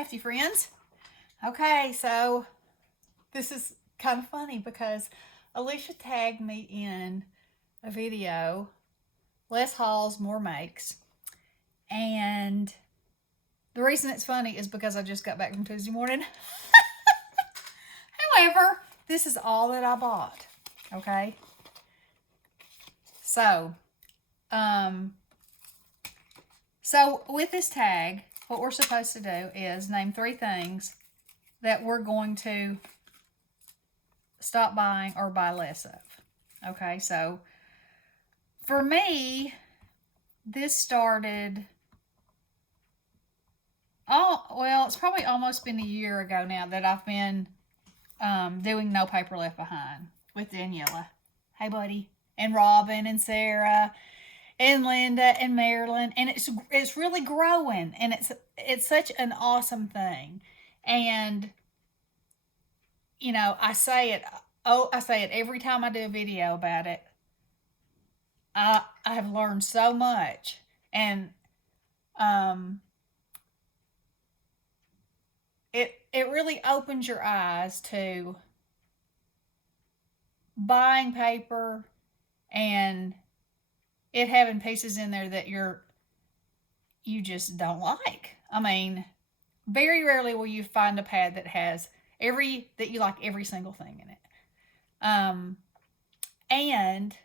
crafty friends. Okay, so this is kind of funny because Elisha tagged me in a video, Less Hauls, More Makes. And the reason it's funny is because I just got back from Tuesday morning. However, this is all that I bought. Okay. So with this tag, what we're supposed to do is name 3 things that we're going to stop buying or buy less of. Okay, so for me, this started, it's probably almost been a year ago now that I've been doing No Paper Left Behind with Daniela. Hey, buddy. And Robin and Sarah and Linda and Marilyn, and it's really growing, and it's such an awesome thing. And you know, I say it every time I do a video about it. I have learned so much, and it really opens your eyes to buying paper and it having pieces in there that you just don't like. I mean, very rarely will you find a pad that has that you like every single thing in it. And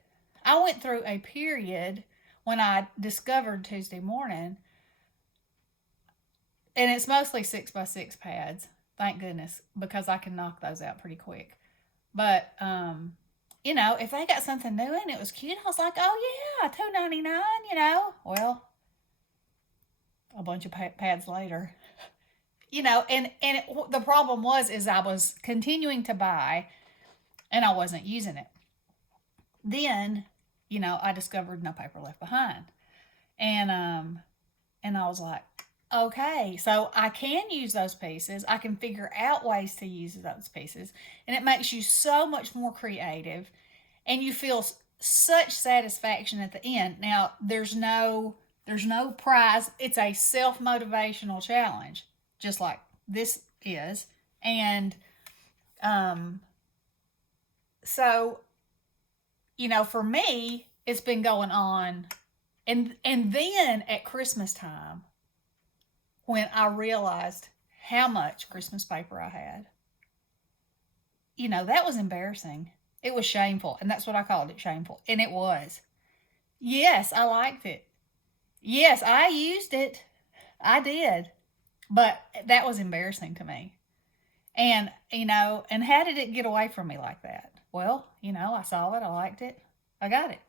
I went through a period when I discovered Tuesday morning, and it's mostly 6x6 pads, thank goodness, because I can knock those out pretty quick. But you know, if they got something new and it was cute, I was like, oh yeah, $2.99, you know. Well, a bunch of pads later, you know, and the problem was I was continuing to buy and I wasn't using it. Then, you know, I discovered No Paper Left Behind, and I was like, okay, so I can use those pieces. I can figure out ways to use those pieces, and it makes you so much more creative, and you feel such satisfaction at the end. Now, there's no prize. It's a self-motivational challenge, just like this is. And so, you know, for me, it's been going on, and then at Christmas time, when I realized how much Christmas paper I had, you know, that was embarrassing. It was shameful, and that's what I called it, shameful. And it was. Yes, I liked it. Yes, I used it. I did. But that was embarrassing to me. And, you know, and how did it get away from me like that? Well, you know, I saw it, I liked it, I got it.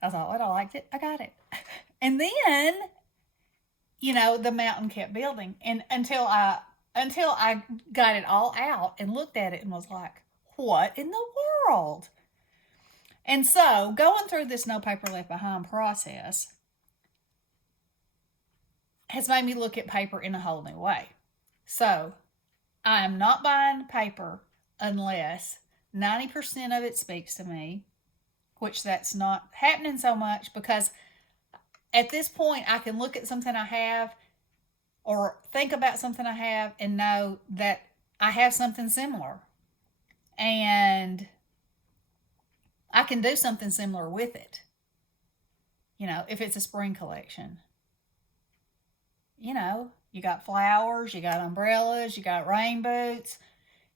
I saw it, I liked it, I got it. And then, you know, the mountain kept building, and until I got it all out and looked at it and was like, what in the world? And so, going through this No Paper Left Behind process has made me look at paper in a whole new way. So, I am not buying paper unless 90% of it speaks to me, which that's not happening so much, because at this point I can look at something I have or think about something I have and know that I have something similar. And I can do something similar with it. You know, if it's a spring collection. You know, you got flowers, you got umbrellas, you got rain boots,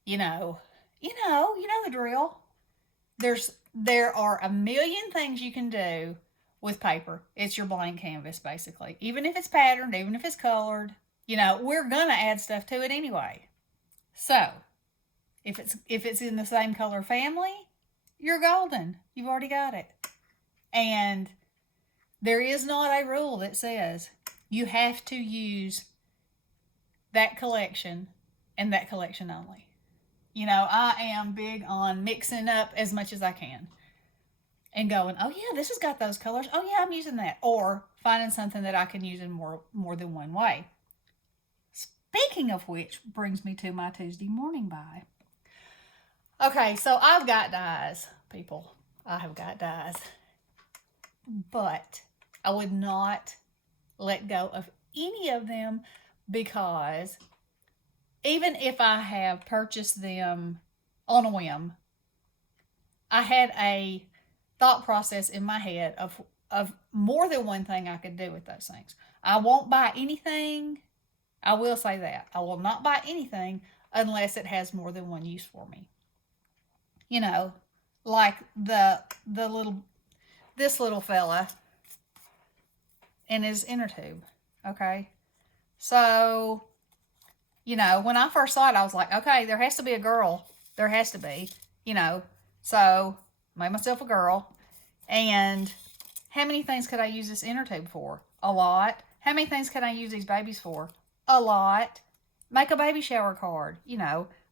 you know the drill. There are a million things you can do with paper. It's your blank canvas, basically. Even if it's patterned, even if it's colored, you know, we're gonna add stuff to it anyway. So, if it's in the same color family, you're golden. You've already got it. And there is not a rule that says you have to use that collection and that collection only. You know, I am big on mixing up as much as I can and going, oh yeah, this has got those colors. Oh yeah, I'm using that. Or finding something that I can use in more than one way. Speaking of which brings me to my Tuesday morning buy. Okay, so I've got dies, people. I have got dies. But I would not let go of any of them because even if I have purchased them on a whim, I had a thought process in my head of more than one thing I could do with those things. I won't buy anything. I will say that. I will not buy anything unless it has more than one use for me. You know, like the little this little fella and his inner tube. Okay. So, when I first saw it, I was like, okay, there has to be a girl. There has to be, you know. So, made myself a girl. And how many things could I use this inner tube for? A lot. How many things can I use these babies for? A lot. Make a baby shower card,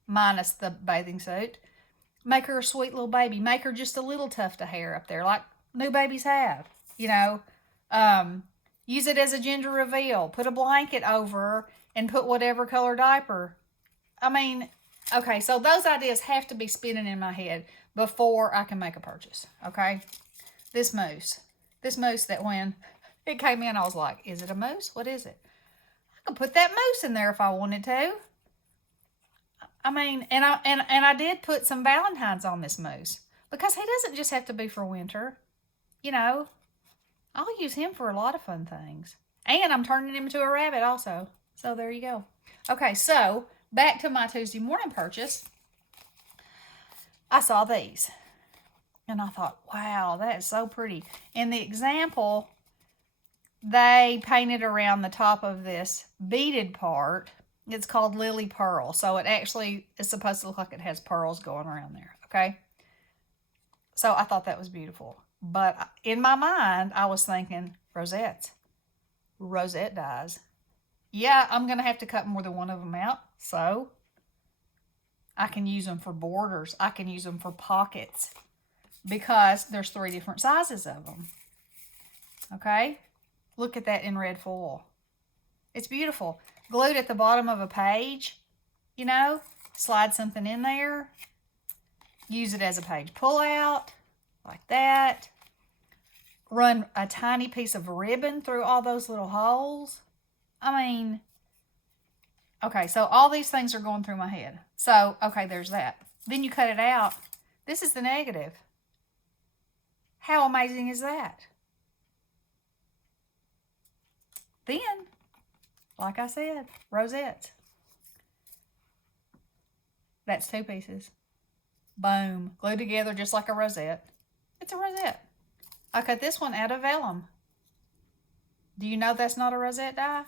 minus the bathing suit. Make her a sweet little baby. Make her just a little tuft of hair up there, like new babies have, Use it as a gender reveal. Put a blanket over her and put whatever color diaper. I mean, okay, so those ideas have to be spinning in my head before I can make a purchase, okay? This moose that when it came in, I was like, is it a moose? What is it? I could put that moose in there if I wanted to. I mean, and I did put some Valentines on this moose because he doesn't just have to be for winter. I'll use him for a lot of fun things. And I'm turning him into a rabbit also. So there you go. Okay, so back to my Tuesday morning purchase. I saw these. And I thought, wow, that is so pretty. In the example, they painted around the top of this beaded part. It's called Lily Pearl. So it actually is supposed to look like it has pearls going around there. Okay? So I thought that was beautiful. But in my mind, I was thinking, rosettes. Rosette dies. Yeah, I'm going to have to cut more than one of them out. So I can use them for borders. I can use them for pockets. Because there's 3 different sizes of them. Okay? Look at that in red foil. It's beautiful. Glued at the bottom of a page, slide something in there. Use it as a page pull out, like that. Run a tiny piece of ribbon through all those little holes. I mean, okay, so all these things are going through my head. So, okay, there's that. Then you cut it out. This is the negative. How amazing is that? Then, like I said, rosettes. That's 2 pieces. Boom. Glued together just like a rosette. It's a rosette. I cut this one out of vellum. Do you know that's not a rosette die?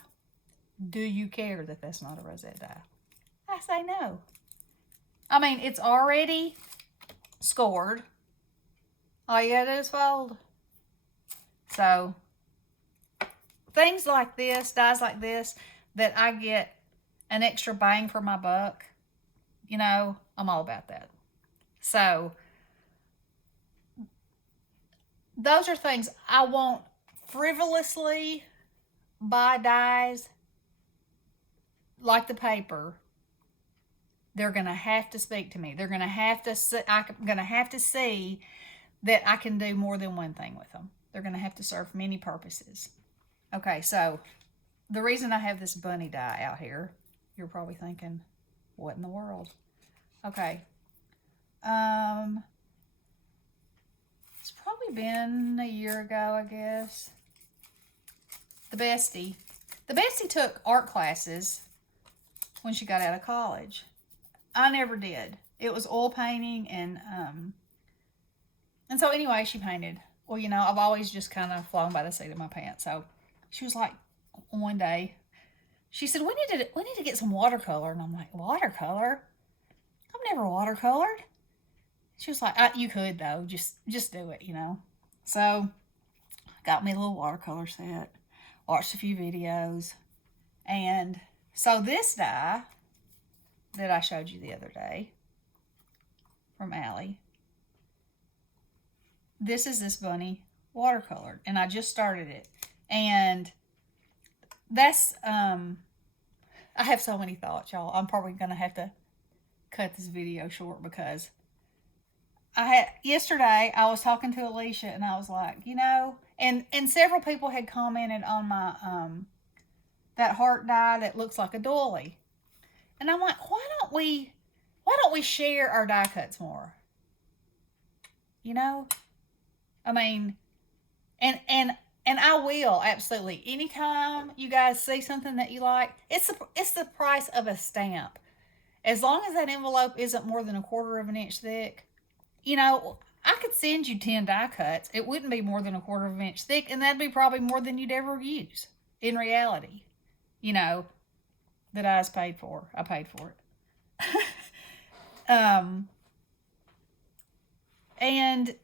Do you care that that's not a rosette die? I say no. I mean, it's already scored. All you gotta do is fold. So, things like this, dies like this, that I get an extra bang for my buck, I'm all about that. So, those are things I won't frivolously buy dies like the paper. They're going to have to speak to me. They're going to have to see, I'm going to have to see that I can do more than one thing with them. They're going to have to serve many purposes. Okay, so the reason I have this bunny die out here, you're probably thinking, what in the world? Okay. It's probably been a year ago, I guess. The bestie took art classes when she got out of college. I never did. It was oil painting and so anyway, she painted. Well, I've always just kind of flown by the seat of my pants. So she was like, one day, she said, we need to get some watercolor. And I'm like, watercolor? I've never watercolored. She was like, you could though, just do it, So got me a little watercolor set, watched a few videos, and so this die that I showed you the other day from Allie, this is this bunny watercolored, and I just started it, and that's I have so many thoughts, y'all. I'm probably gonna have to cut this video short because yesterday I was talking to Elisha and I was like, and several people had commented on my that heart die that looks like a doily. And I'm like, why don't we share our die cuts more? You know? I mean, and and I will absolutely. Anytime you guys see something that you like, it's the price of a stamp. As long as that envelope isn't more than a quarter of an inch thick, I could send you 10 die cuts. It wouldn't be more than a quarter of an inch thick, and that'd be probably more than you'd ever use in reality. You know, that I was paid for. I paid for it. And,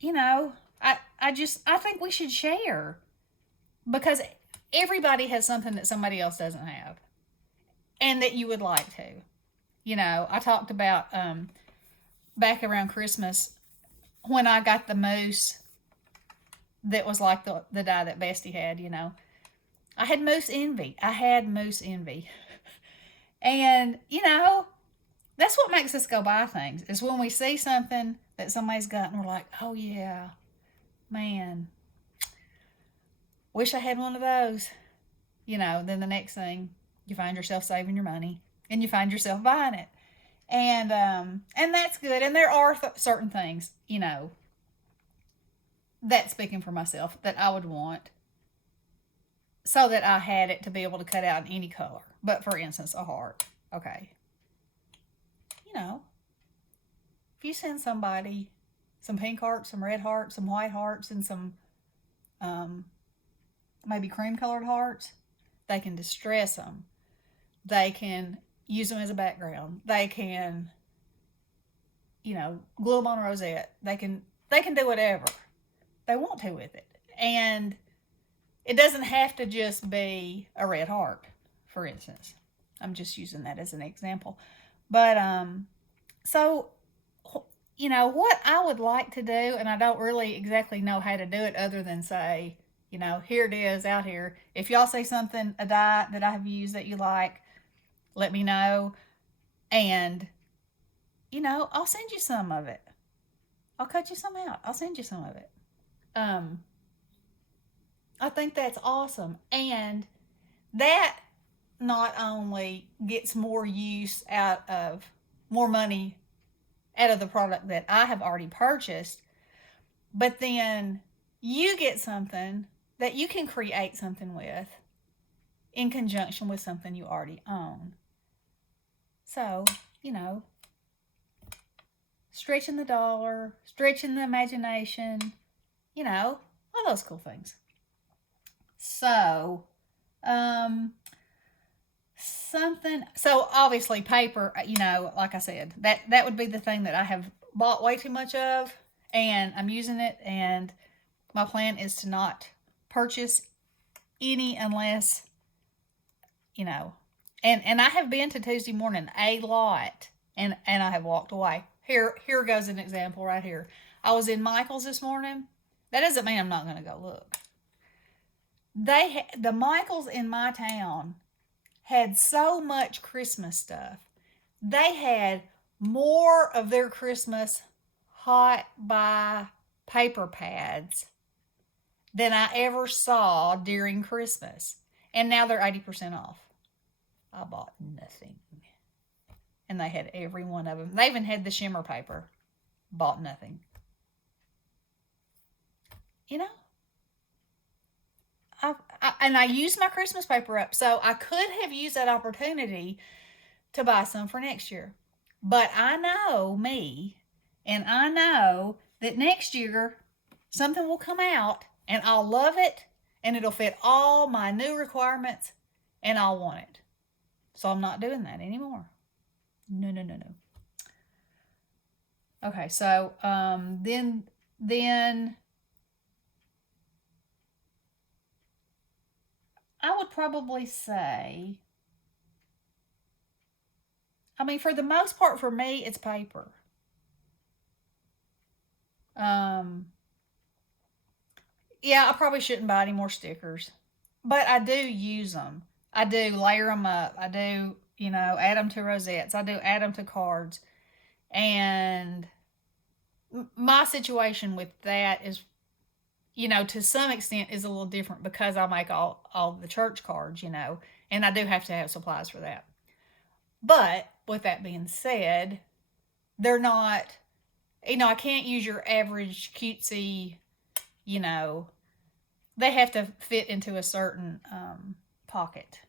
you know, I think we should share because everybody has something that somebody else doesn't have and that you would like to. I talked about back around Christmas when I got the moose that was like the die that Bestie had, I had moose envy. And, that's what makes us go buy things is when we see something that somebody's got and we're like, oh yeah, man, wish I had one of those. Then the next thing you find yourself saving your money and you find yourself buying it. And that's good. And there are certain things, that speaking for myself that I would want so that I had it to be able to cut out in any color. But for instance, a heart. Okay. If you send somebody some pink hearts, some red hearts, some white hearts, and some maybe cream colored hearts, they can distress them. They can use them as a background. They can, glue them on a rosette. They can do whatever they want to with it. And it doesn't have to just be a red heart, for instance. I'm just using that as an example. But, so, what I would like to do, and I don't really exactly know how to do it other than say, here it is out here. If y'all see something, a die that I have used that you like, let me know. And, I'll send you some of it. I'll cut you some out. I'll send you some of it. I think that's awesome. And that not only gets more use out of more money out of the product that I have already purchased, but then you get something that you can create something with in conjunction with something you already own. So, stretching the dollar, stretching the imagination, all those cool things. So, so obviously paper, like I said, that would be the thing that I have bought way too much of, and I'm using it, and my plan is to not purchase any unless, and I have been to Tuesday morning a lot, and I have walked away. Here goes an example right here. I was in Michael's this morning. That doesn't mean I'm not going to go look. The Michaels in my town had so much Christmas stuff. They had more of their Christmas hot buy paper pads than I ever saw during Christmas. And now they're 80% off. I bought nothing. And they had every one of them. They even had the shimmer paper. Bought nothing. I used my Christmas paper up, so I could have used that opportunity to buy some for next year. But I know me, and I know that next year something will come out, and I'll love it, and it'll fit all my new requirements, and I'll want it. So I'm not doing that anymore. No. Okay, so then I would probably say, for the most part, for me, it's paper. Yeah, I probably shouldn't buy any more stickers, but I do use them. I do layer them up. I do, add them to rosettes. I do add them to cards. And my situation with that is, to some extent is a little different because I make all the church cards, and I do have to have supplies for that. But with that being said, they're not, I can't use your average cutesy, you know, they have to fit into a certain pocket.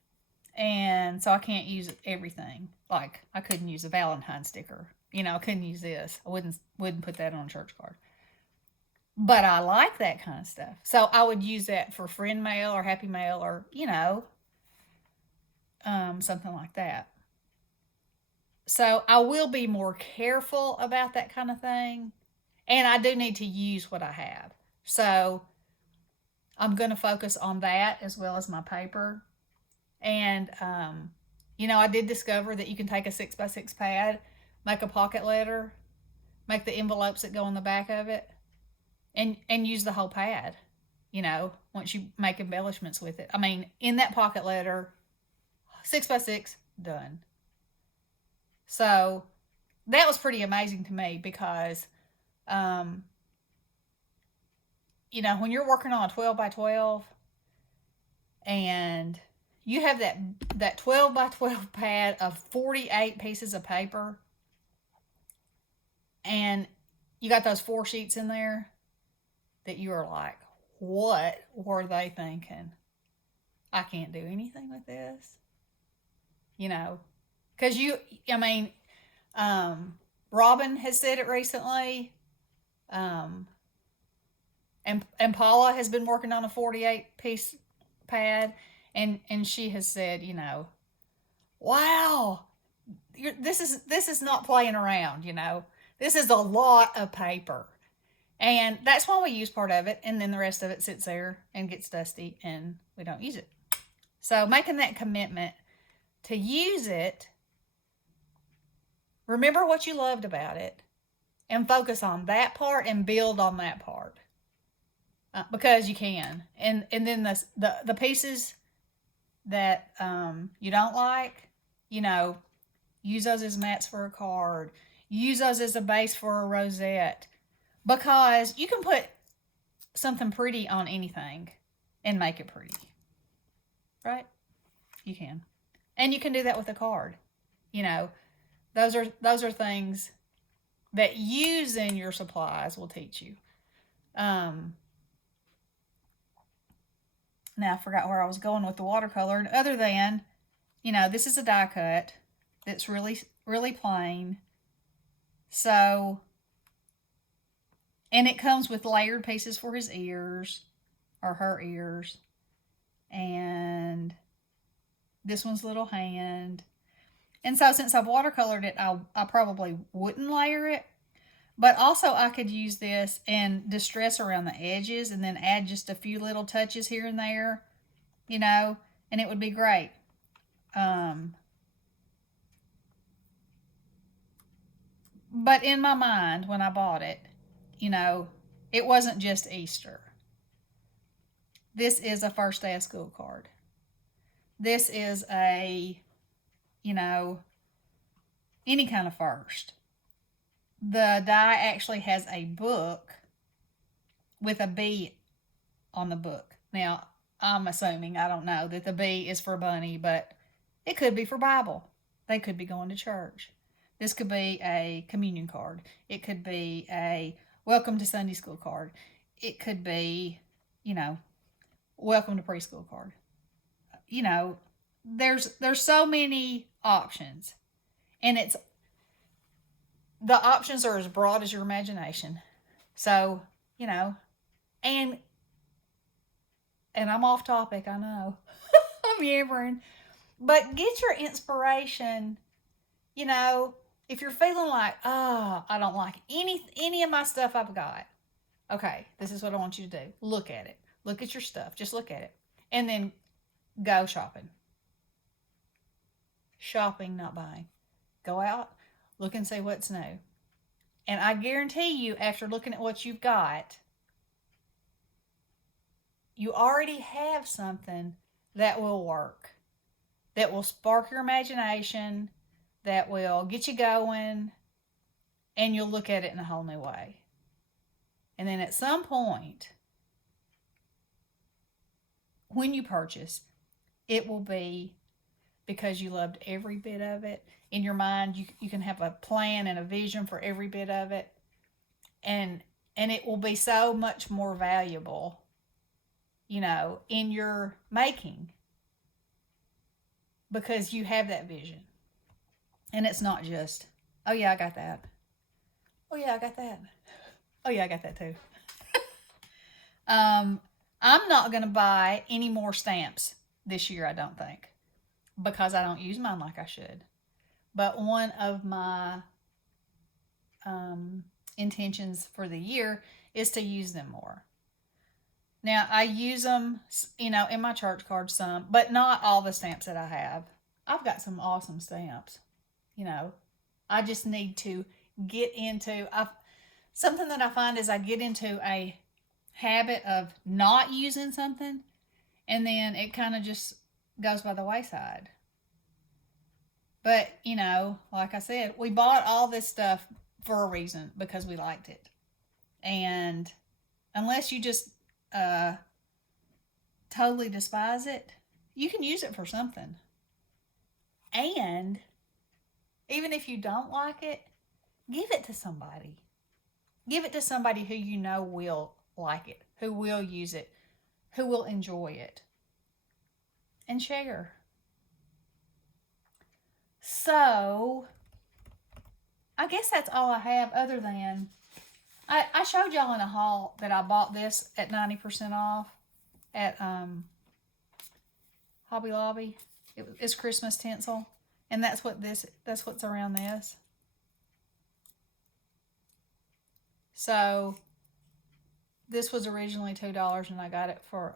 And so I can't use everything. Like I couldn't use a Valentine sticker. I couldn't use this. I wouldn't put that on a church card. But I like that kind of stuff. So I would use that for friend mail or happy mail or, something like that. So I will be more careful about that kind of thing. And I do need to use what I have. So I'm going to focus on that as well as my paper. And, I did discover that you can take a 6x6 pad, make a pocket letter, make the envelopes that go on the back of it, and use the whole pad, once you make embellishments with it. I mean, in that pocket letter, 6x6, done. So that was pretty amazing to me because, when you're working on a 12x12 and you have that 12x12 pad of 48 pieces of paper and you got those 4 sheets in there that you are like, what were they thinking? I can't do anything with this. Because Robin has said it recently. And Paula has been working on a 48 piece pad, and she has said, wow, this is not playing around. This is a lot of paper, and that's why we use part of it, and then the rest of it sits there and gets dusty, and we don't use it. So making that commitment to use it, remember what you loved about it, and focus on that part and build on that part. Because you can, and then the pieces that you don't like, use those as mats for a card, use those as a base for a rosette, because you can put something pretty on anything and make it pretty, right? You can, and you can do that with a card. Those are things that using your supplies will teach you. Now I forgot where I was going with the watercolor. And other than, this is a die cut that's really, really plain. So, and it comes with layered pieces for his ears or her ears. And this one's little hand. And so since I've watercolored it, I probably wouldn't layer it. But also I could use this and distress around the edges and then add just a few little touches here and there, and it would be great. But in my mind, when I bought it, it wasn't just Easter. This is a first day of school card. This is a, any kind of first. The die actually has a book with a B on the book. Now, I'm assuming, I don't know, that the B is for bunny, but it could be for Bible. They could be going to church. This could be a communion card. It could be a welcome to Sunday school card. It could be, welcome to preschool card. There's so many options, and the options are as broad as your imagination. So, and I'm off topic, I know. I'm yammering. But get your inspiration, if you're feeling like, oh, I don't like any of my stuff I've got. Okay, this is what I want you to do. Look at it. Look at your stuff. Just look at it. And then go shopping. Shopping, not buying. Go out, look and see what's new. And I guarantee you, after looking at what you've got, you already have something that will work, that will spark your imagination, that will get you going, and you'll look at it in a whole new way. And then at some point, when you purchase, it will be because you loved every bit of it. In your mind, you can have a plan and a vision for every bit of it. And it will be so much more valuable, in your making, because you have that vision. And it's not just, oh yeah, I got that. Oh yeah, I got that. Oh yeah, I got that too. I'm not going to buy any more stamps this year, I don't think, because I don't use mine like I should. But one of my intentions for the year is to use them more. Now, I use them, in my church cards some, but not all the stamps that I have. I've got some awesome stamps. I just need to get into, something that I find is I get into a habit of not using something, and then it kind of just goes by the wayside. But, like I said, we bought all this stuff for a reason, because we liked it. And unless you just totally despise it, you can use it for something. And even if you don't like it, give it to somebody. Give it to somebody who you know will like it, who will use it, who will enjoy it. And share. So, I guess that's all I have, other than I showed y'all in a haul that I bought this at 90% off at Hobby Lobby. It's Christmas tinsel, and that's what's around this. So this was originally $2, and I got it for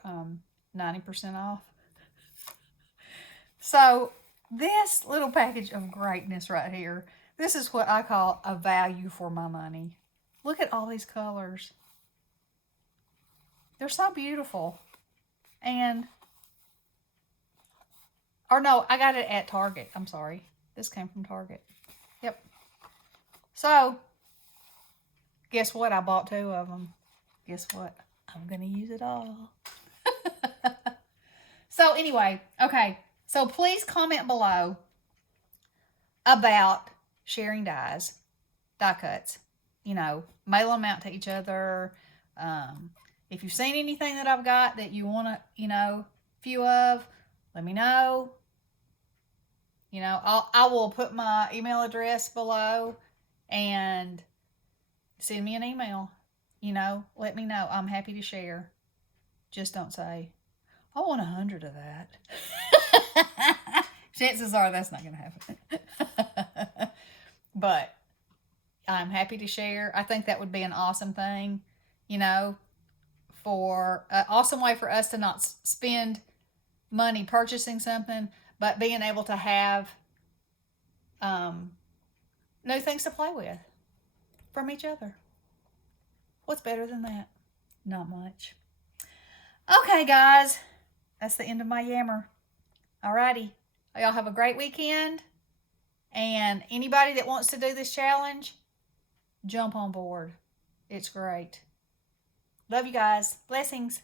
90% off. So this little package of greatness right here, this is what I call a value for my money. Look at all these colors. They're so beautiful. And, or no, I got it at Target. I'm sorry. This came from Target. Yep. So, guess what? I bought 2 of them. Guess what? I'm going to use it all. So, anyway, okay. So, please comment below about sharing die cuts. Mail them out to each other. If you've seen anything that I've got that you want to, few of, let me know. I will put my email address below, and send me an email. Let me know. I'm happy to share. Just don't say, I want 100 of that. Chances are that's not going to happen. But I'm happy to share. I think that would be an awesome thing, for an awesome way for us to not spend money purchasing something, but being able to have new things to play with from each other. What's better than that? Not much. Okay, guys. That's the end of my yammer. Alrighty. Y'all have a great weekend. And anybody that wants to do this challenge, jump on board. It's great. Love you guys. Blessings.